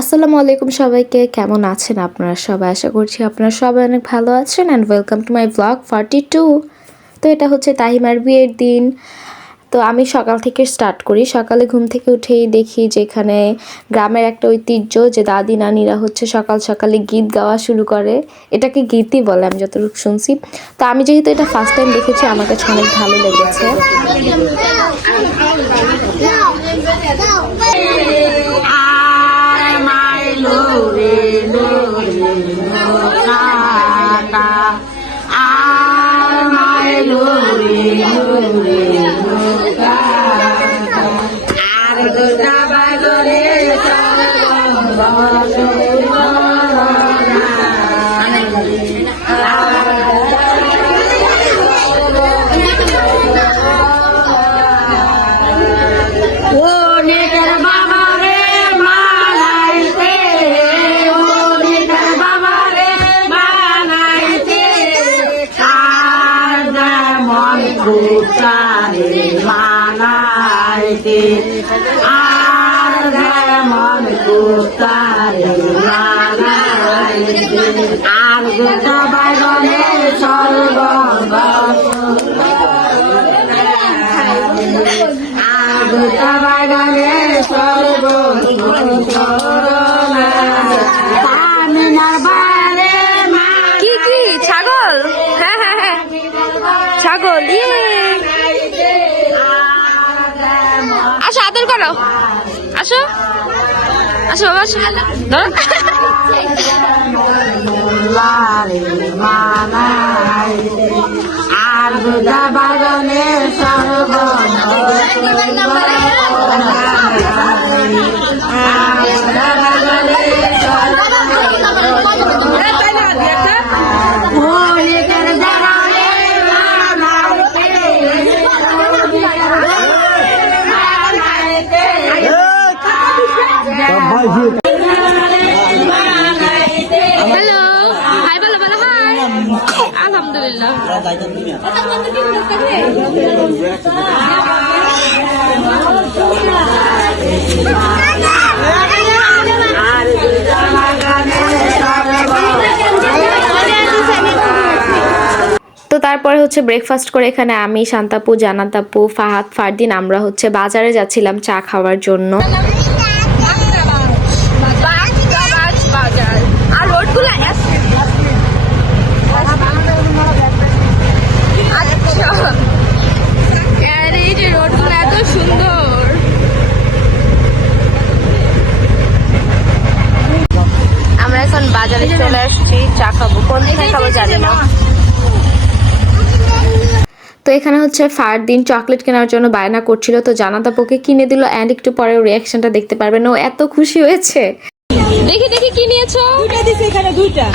আসসালামু আলাইকুম সবাইকে, কেমন আছেন আপনারা সবাই? আশা করছি আপনারা সবাই অনেক ভালো আছেন and welcome to my blog 42। তো এটা হচ্ছে তাহিমার বিয়ের দিন। তো আমি সকাল থেকে স্টার্ট করি। সকালে ঘুম থেকে উঠেই দেখি যে এখানে গ্রামের একটা ঐতিহ্য যে দাদি নানিরা হচ্ছে সকাল সকালে গীত গাওয়া শুরু করে। এটাকে গীতই বলে আমি যতটুকু শুনছি। তো আমি যেহেতু এটা ফার্স্ট টাইম দেখেছি, আমার কাছে অনেক ভালো লেগেছে। মানাইতে আর মন কুতারে মানাইতে আর গোটা বাগনে সর্বঙ্গ আর গোটা বাগনে সর্বঙ্গ কি কি ছাগল? হ্যাঁ হ্যাঁ হ্যাঁ, ছাগল। আসো আদর করো, আসো আসো বাবা, আসো। আর গোটা বাগনে হ্যালো, হাই বলো, বলো হাই। আলহামদুলিল্লাহ। তো তারপরে হচ্ছে ব্রেকফাস্ট করে এখানে আমি, শান্তাপু, জানাতাপু, ফাহাদ, ফারদিন আমরা হচ্ছে বাজারে যাচ্ছিলাম চা খাওয়ার জন্য। আমরা এখন বাজারে চলে আসছি চা খাবো, কোন দিকে খাবো জানি না। তো এখানে হচ্ছে ফারদিন চকলেট কেনার জন্য বায়না করছিল, তো জানাতাপুকে কিনে দিল অ্যান্ড একটু পরে রিয়াকশনটা দেখতে পারবেন। ও এত খুশি হয়েছে। দেখি দেখি কি নিয়েছো? দুইটা দিছে এখানে, দুইটা।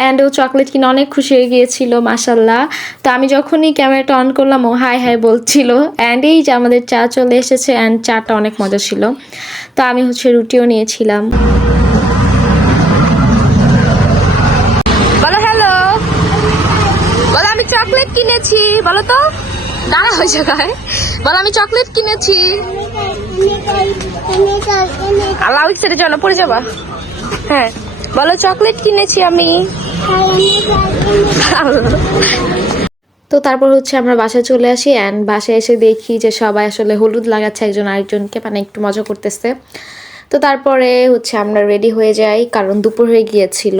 অ্যান্ড ও চকলেট কিনে অনেক খুশি হয়ে গিয়েছিল মাশাল্লাহ। তো আমি যখনই ক্যামেরাটা অন করলাম ও হাই হাই বলছিল। অ্যান্ড এই যে আমাদের চা চলে এসেছে অ্যান্ড চাটা অনেক মজা ছিল। তো আমি হচ্ছে রুটিও নিয়েছিলাম। বলো হ্যালো, বলো আমি চকলেট কিনেছি, বলো তো। দাঁড়া হয়ে জায়গায় বলো আমি চকলেট কিনেছি। আল্লাহ সেটা জন্য পড়ে যাবা। হ্যাঁ বলো চকলেট কিনেছি আমি। তো তারপর হচ্ছে আমরা বাসায় চলে আসি অ্যান্ড বাসায় এসে দেখি যে সবাই আসলে হলুদ লাগাচ্ছে একজন আরেকজনকে, মানে একটু মজা করতেছে। তো তারপরে হচ্ছে আমরা রেডি হয়ে যাই কারণ দুপুর হয়ে গিয়েছিল।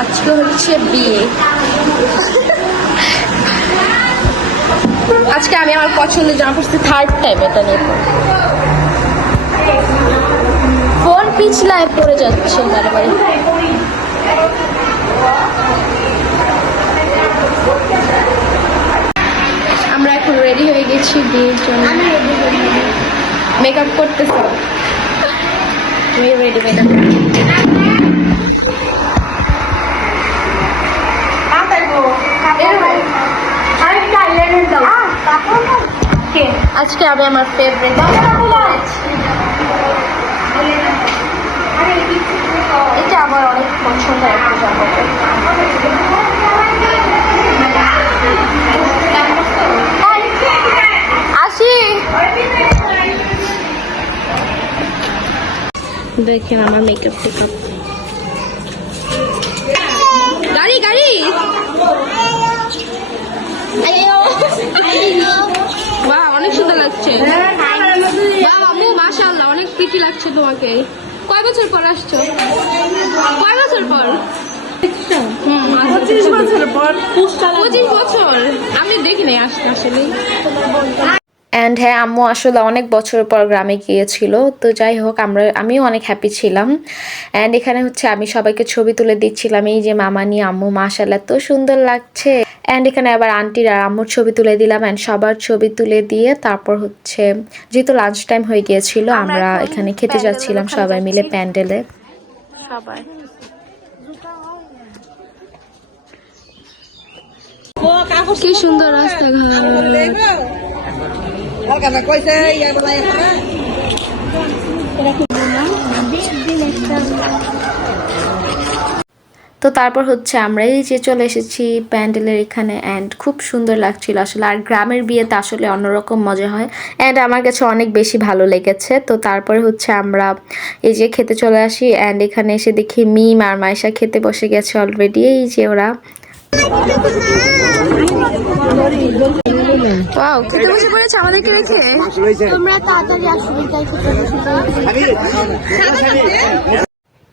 আজকে হচ্ছে বিয়ে। আজকে আমি আমার পছন্দের জামা পড়ছি, থার্ড টাইম এটা নিয়ে। ফোন পিছলায় পড়ে যাচ্ছে বারে বারে। আমরা এখন রেডি হয়ে গেছি বিয়ের জন্য। মেকআপ করতেছ? তুমি রেডি মেকআপ? আজকে আমি আমার ফেভারিট এটা আমার অনেক পছন্দের একটা জামা। আসি দেখেন আমার মেকআপ টেকআপ। গাড়ি গাড়ি বাহ, অনেক সুন্দর লাগছে। আম্মু মাশাআল্লাহ অনেক প্রিটি লাগছে তোমাকে। কয় বছর পর আসছো? কয় বছর পর? 25 বছর পর। 25 বছর আমি দেখিনি আসলে। অ্যান্ড হ্যাঁ, আম্মু আসলে অনেক বছর পর গ্রামে গিয়েছিল। তো যাই হোক, আমিও অনেক হ্যাপি ছিলাম। অ্যান্ড এখানে হচ্ছে আমি সবাইকে ছবি তুলে দিচ্ছিলাম। এই যে মামা নিয়ে আম্মু, মাশাআল্লাহ তো সুন্দর লাগছে। অ্যান্ড এখানে আবার আন্টির আর আম্মুর ছবি তুলে দিলাম। অ্যান্ড সবার ছবি তুলে দিয়ে তারপর হচ্ছে যেহেতু লাঞ্চ টাইম হয়ে গিয়েছিল, আমরা এখানে খেতে যাচ্ছিলাম সবাই মিলে প্যান্ডেলে। সবাই কি সুন্দর রাস্তাঘাট। তো তারপর হচ্ছে আমরা এই যে চলে এসেছি প্যান্ডেলের এখানে। অ্যান্ড খুব সুন্দর লাগছিল আসলে। আর গ্রামের বিয়েতে আসলে অন্যরকম মজা হয়। অ্যান্ড আমার কাছে অনেক বেশি ভালো লেগেছে। তো তারপরে হচ্ছে আমরা এই যে খেতে চলে আসি। অ্যান্ড এখানে এসে দেখি মিম আর মাইশা খেতে বসে গেছে অলরেডি। এই যে ওরা ওয়াও, খেতে বসে পড়েছে আমাদেরকে রেখে। তোমরা তাড়াতাড়ি আসো।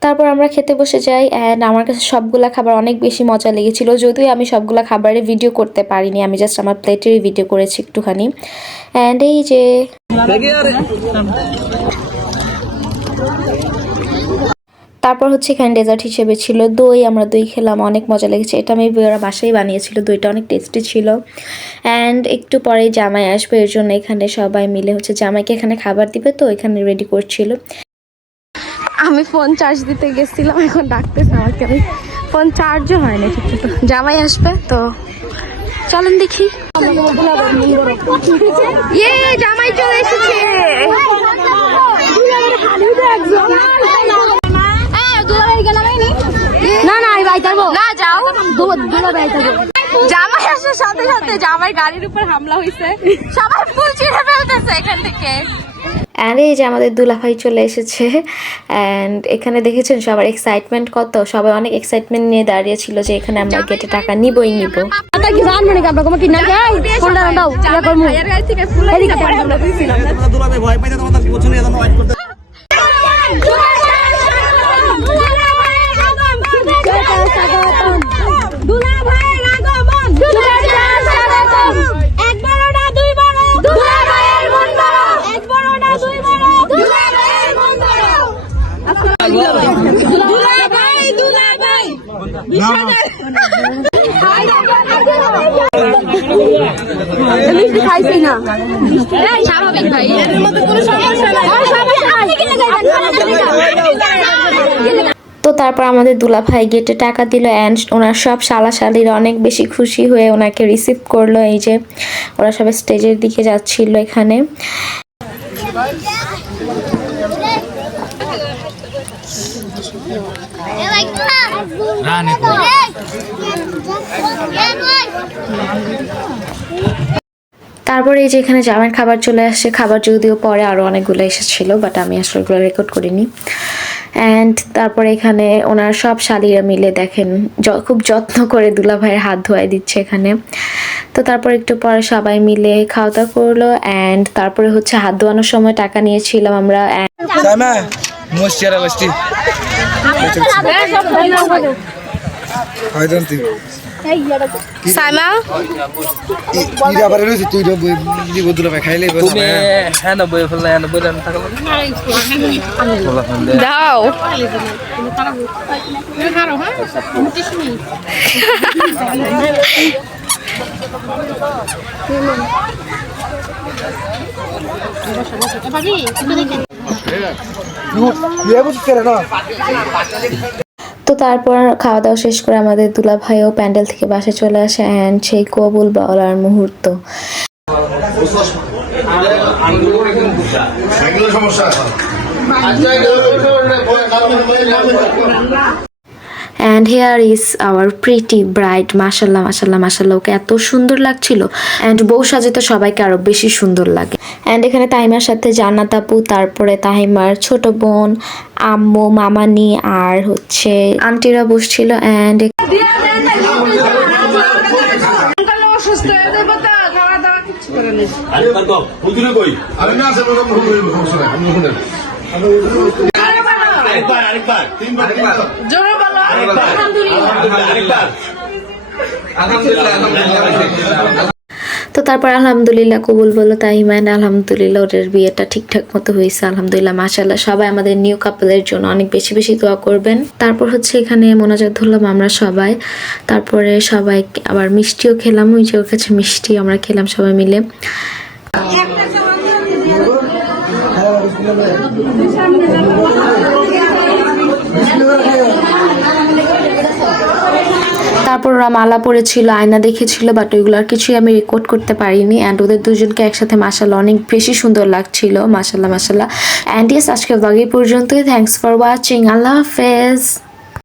তারপর আমরা খেতে বসে যাই। অ্যান্ড আমার কাছে সবগুলা খাবার অনেক বেশি মজা লেগেছিল, যদিও আমি সবগুলা খাবারের ভিডিও করতে পারিনি। আমি জাস্ট আমার প্লেটেরই ভিডিও করেছি একটুখানি। অ্যান্ড এই যে তারপর হচ্ছে এখানে ডেজার্ট হিসেবে ছিল দই। আমরা দই খেলাম, অনেক মজা লেগেছে। এটা আমি ওরা বাসায় বানিয়েছিল, দইটা অনেক টেস্টি ছিল। অ্যান্ড একটু পরেই জামাই আসবে, এর জন্য এখানে সবাই মিলে হচ্ছে জামাইকে এখানে খাবার দিবে, তো এখানে রেডি করছিল। আমি ফোন চার্জ দিতে গেছিলাম, এখন ডাকতেছে আমাকে। আমি ফোন চার্জও হয়নি ঠিক মতো। জামাই আসবে তো চলেন দেখি। ইয়ে, জামাই চলে এসেছে। না না না, যাও। জামাই আসার সাথে সাথে জামাই গাড়ির উপর হামলা হয়েছে, সবাই ফুল ছিঁড়ে ফেলতেছে এখান থেকে। অ্যান্ড এই যে আমাদের দুলাভাই চলে এসেছে। অ্যান্ড এখানে দেখেছেন সবার এক্সাইটমেন্ট কত, সবাই অনেক এক্সাইটমেন্ট নিয়ে দাঁড়িয়ে ছিল যে এখানে আমরা গেটে টাকা নিবই নিব। স্বাভাবিক ভাই, তো তারপর আমাদের দুলাভাই গেটে টাকা দিল। অ্যান্ড ওনার সব শালাশালিরা অনেক বেশি খুশি হয়ে ওনাকে রিসিভ করলো। এই যে ওরা সবাই স্টেজের দিকে যাচ্ছিল এখানে। তারপরে এই যে এখানে জামাইয়ের খাবার চলে আসছে। খাবার যদিও পরে আরও অনেকগুলো এসেছিল, বাট আমি আসলে ওগুলো রেকর্ড করিনি। অ্যান্ড তারপরে এখানে ওনার সব শালিরা মিলে দেখেন খুব যত্ন করে দুলাভাইয়ের হাত ধোয়াই দিচ্ছে এখানে। তো তারপর একটু পরে সবাই মিলে খাওয়া দাওয়া করলো। অ্যান্ড তারপরে হচ্ছে হাত ধোয়ানোর সময় টাকা নিয়েছিলাম আমরা। হয়তো তুই সাইমা তুই আবার রয়েছে তুই দিব দুলা খাইলে তুমি হ্যাঁ না বই ফেললে হ্যাঁ বই রান থাকলো দাও তো তারপর খাওয়া দাওয়া শেষ করে আমাদের দুলা ভাইও প্যান্ডেল থেকে বাসায় চলে আসে অ্যান্ড সেই কবুল বলার মুহূর্ত। And here is our pretty bride, মাশাল্লাহ মাশাল্লাহ মাশাল্লাহ, ওকে এত সুন্দর লাগছিল অ্যান্ড বউ সাজে তো সবাইকে আরো বেশি সুন্দর লাগে। অ্যান্ড এখানে তাহিমার সাথে জান্নাত আপু, তারপরে তাহিমার ছোট বোন, আম্মু, মামানি আর হচ্ছে আন্টিরা বসছিল। অ্যান্ড তো তারপর আলহামদুলিল্লাহ কবুল বললো তাহিমা, and আলহামদুলিল্লাহ ওদের বিয়েটা ঠিকঠাক মতো হয়েছে আলহামদুলিল্লাহ মাশাআল্লাহ। সবাই আমাদের নিউ কাপলের জন্য অনেক বেশি বেশি দোয়া করবেন। তারপর হচ্ছে এখানে মোনাজাত ধরলাম আমরা সবাই, তারপরে সবাই আবার মিষ্টিও খেলাম, ওই যে ওর কাছে মিষ্টি আমরা খেলাম সবাই মিলে। তারপর ওরা মালা পরেছিল, আয়না দেখেছিল, বাট ওইগুলো আর কিছুই আমি রেকর্ড করতে পারিনি। অ্যান্ড ওদের দুজনকে একসাথে মাশাআল্লাহ অনেক বেশি সুন্দর লাগছিল মাশাআল্লাহ মাশাআল্লাহ। অ্যান্ড ইয়েস, আজকে ব্লগ এই পর্যন্তই। থ্যাঙ্কস ফর ওয়াচিং, আল্লাহ হাফেজ।